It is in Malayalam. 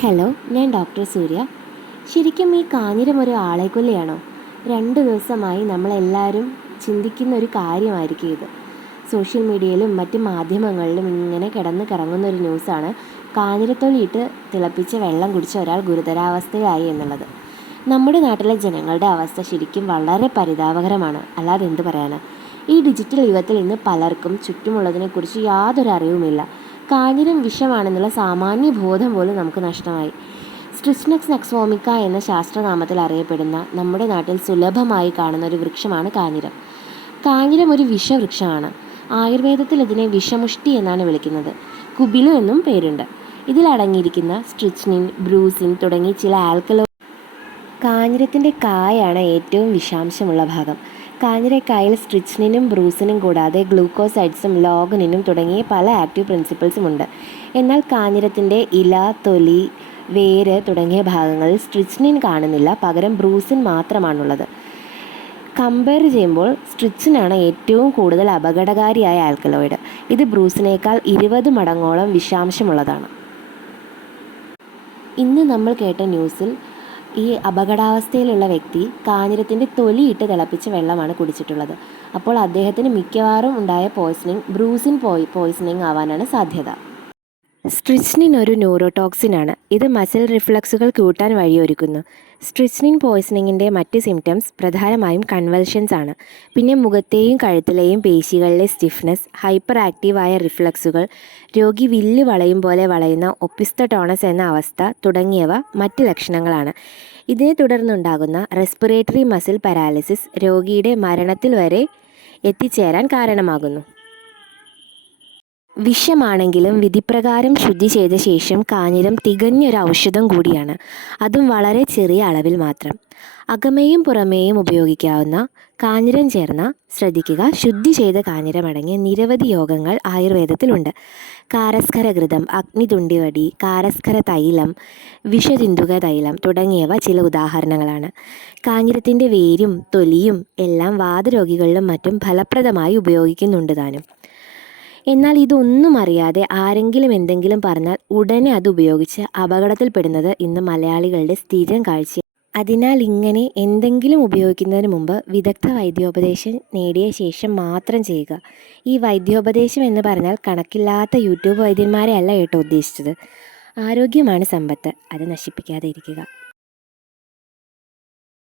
ഹലോ, ഞാൻ ഡോക്ടർ സൂര്യ. ശരിക്കും ഈ കാഞ്ഞിരം ഒരു ആളെക്കൊല്ലിയാണോ? 2 ദിവസമായി നമ്മളെല്ലാവരും ചിന്തിക്കുന്ന ഒരു കാര്യമായിരിക്കും ഇത്. സോഷ്യൽ മീഡിയയിലും മറ്റ് മാധ്യമങ്ങളിലും ഇങ്ങനെ കിടന്ന് കറങ്ങുന്ന ഒരു ന്യൂസാണ് കാഞ്ഞിരത്തൊലിയിട്ട് തിളപ്പിച്ച വെള്ളം കുടിച്ച ഒരാൾ ഗുരുതരാവസ്ഥയിലായി എന്നുള്ളത്. നമ്മുടെ നാട്ടിലെ ജനങ്ങളുടെ അവസ്ഥ ശരിക്കും വളരെ പരിതാപകരമാണ്, അല്ലാതെ എന്ത് പറയാനാ. ഈ ഡിജിറ്റൽ യുഗത്തിൽ ഇന്ന് പലർക്കും ചുറ്റുമുള്ളതിനെക്കുറിച്ച് യാതൊരു അറിവുമില്ല. കാഞ്ഞിരം വിഷമാണെന്നുള്ള സാമാന്യ ബോധം പോലും നമുക്ക് നഷ്ടമായി. സ്ട്രിച്നെക്സ് നക്സോമിക്ക എന്ന ശാസ്ത്രനാമത്തിൽ അറിയപ്പെടുന്ന നമ്മുടെ നാട്ടിൽ സുലഭമായി കാണുന്ന ഒരു വൃക്ഷമാണ് കാഞ്ഞിരം. കാഞ്ഞിരം ഒരു വിഷവൃക്ഷമാണ്. ആയുർവേദത്തിൽ ഇതിനെ വിഷമുഷ്ടി എന്നാണ് വിളിക്കുന്നത്. കുബിലു എന്നും പേരുണ്ട്. ഇതിലടങ്ങിയിരിക്കുന്ന സ്ട്രിച്നിൻ, ബ്രൂസിൻ തുടങ്ങി ചില കാഞ്ഞിരത്തിൻ്റെ കായാണ് ഏറ്റവും വിഷാംശമുള്ള ഭാഗം. കാഞ്ഞിരക്കായിൽ സ്ട്രിച്നിനും ബ്രൂസിനും കൂടാതെ ഗ്ലൂക്കോസൈഡ്സും ലോഗനിനും തുടങ്ങിയ പല ആക്റ്റീവ് പ്രിൻസിപ്പിൾസും ഉണ്ട്. എന്നാൽ കാഞ്ഞിരത്തിൻ്റെ ഇല, തൊലി, വേര് തുടങ്ങിയ ഭാഗങ്ങളിൽ സ്ട്രിച്നിൻ കാണുന്നില്ല, പകരം ബ്രൂസിൻ മാത്രമാണുള്ളത്. കമ്പയർ ചെയ്യുമ്പോൾ സ്ട്രിച്ചിനാണ് ഏറ്റവും കൂടുതൽ അപകടകാരിയായ ആൽക്കലോയിഡ്. ഇത് ബ്രൂസിനേക്കാൾ 20 മടങ്ങോളം വിഷാംശമുള്ളതാണ്. ഇന്ന് നമ്മൾ കേട്ട ന്യൂസിൽ ഈ അപകടാവസ്ഥയിലുള്ള വ്യക്തി കാഞ്ഞിരത്തിൻ്റെ തൊലിയിട്ട് തിളപ്പിച്ച വെള്ളമാണ് കുടിച്ചിട്ടുള്ളത്. അപ്പോൾ അദ്ദേഹത്തിന് മിക്കവാറും ഉണ്ടായ പോയ്സണിങ് ബ്രൂസിൻ പോയ്സണിങ് ആവാനാണ് സാധ്യത. സ്ട്രിച്നിൻ ഒരു ന്യൂറോടോക്സിനാണ്. ഇത് മസിൽ റിഫ്ലക്സുകൾ കൂട്ടാൻ വഴിയൊരുക്കുന്നു. സ്ട്രിച്നിൻ പോയ്സണിങ്ങിൻ്റെ മറ്റ് സിംറ്റംസ് പ്രധാനമായും കൺവൽഷൻസ് ആണ്. പിന്നെ മുഖത്തെയും കഴുത്തിലെയും പേശികളിലെ സ്റ്റിഫ്നെസ്, ഹൈപ്പർ ആക്റ്റീവായ റിഫ്ലക്സുകൾ, രോഗി വില്ല് വളയും പോലെ വളയുന്ന ഒപ്പിസ്തോട്ടോണസ് എന്ന അവസ്ഥ തുടങ്ങിയവ മറ്റ് ലക്ഷണങ്ങളാണ്. ഇതിനെ തുടർന്നുണ്ടാകുന്ന റെസ്പിറേറ്ററി മസിൽ പാരാലിസിസ് രോഗിയുടെ മരണത്തിൽ വരെ എത്തിച്ചേരാൻ കാരണമാകുന്നു. വിഷമാണെങ്കിലും വിധിപ്രകാരം ശുദ്ധി ചെയ്ത ശേഷം കാഞ്ഞിരം തികഞ്ഞൊരു ഔഷധം കൂടിയാണ്, അതും വളരെ ചെറിയ അളവിൽ മാത്രം. അകമേയും പുറമേയും ഉപയോഗിക്കാവുന്ന കാഞ്ഞിരം ചേർന്ന ശ്രദ്ധിക്കുക, ശുദ്ധി ചെയ്ത കാഞ്ഞിരമടങ്ങിയ നിരവധി യോഗങ്ങൾ ആയുർവേദത്തിലുണ്ട്. കാരസ്കര ഘൃതം, അഗ്നിതുണ്ടിവടി, കാരസ്കര തൈലം, വിഷചിന്തുക തൈലം തുടങ്ങിയവ ചില ഉദാഹരണങ്ങളാണ്. കാഞ്ഞിരത്തിൻ്റെ വേരും തൊലിയും എല്ലാം വാതരോഗികളിലും മറ്റും ഫലപ്രദമായി ഉപയോഗിക്കുന്നുണ്ട് താനും. എന്നാൽ ഇതൊന്നും അറിയാതെ ആരെങ്കിലും എന്തെങ്കിലും പറഞ്ഞാൽ ഉടനെ അത് ഉപയോഗിച്ച് അപകടത്തിൽപ്പെടുന്നത് ഇന്ന് മലയാളികളുടെ സ്ഥിരം കാഴ്ചയാണ്. അതിനാൽ ഇങ്ങനെ എന്തെങ്കിലും ഉപയോഗിക്കുന്നതിന് മുമ്പ് വിദഗ്ധ വൈദ്യോപദേശം നേടിയ ശേഷം മാത്രം ചെയ്യുക. ഈ വൈദ്യോപദേശം എന്ന് പറഞ്ഞാൽ കണക്കില്ലാത്ത യൂട്യൂബ് വൈദ്യന്മാരെ അല്ല കേട്ടോ ഉദ്ദേശിച്ചത്. ആരോഗ്യമാണ് സമ്പത്ത്, അത് നശിപ്പിക്കാതെ ഇരിക്കുക.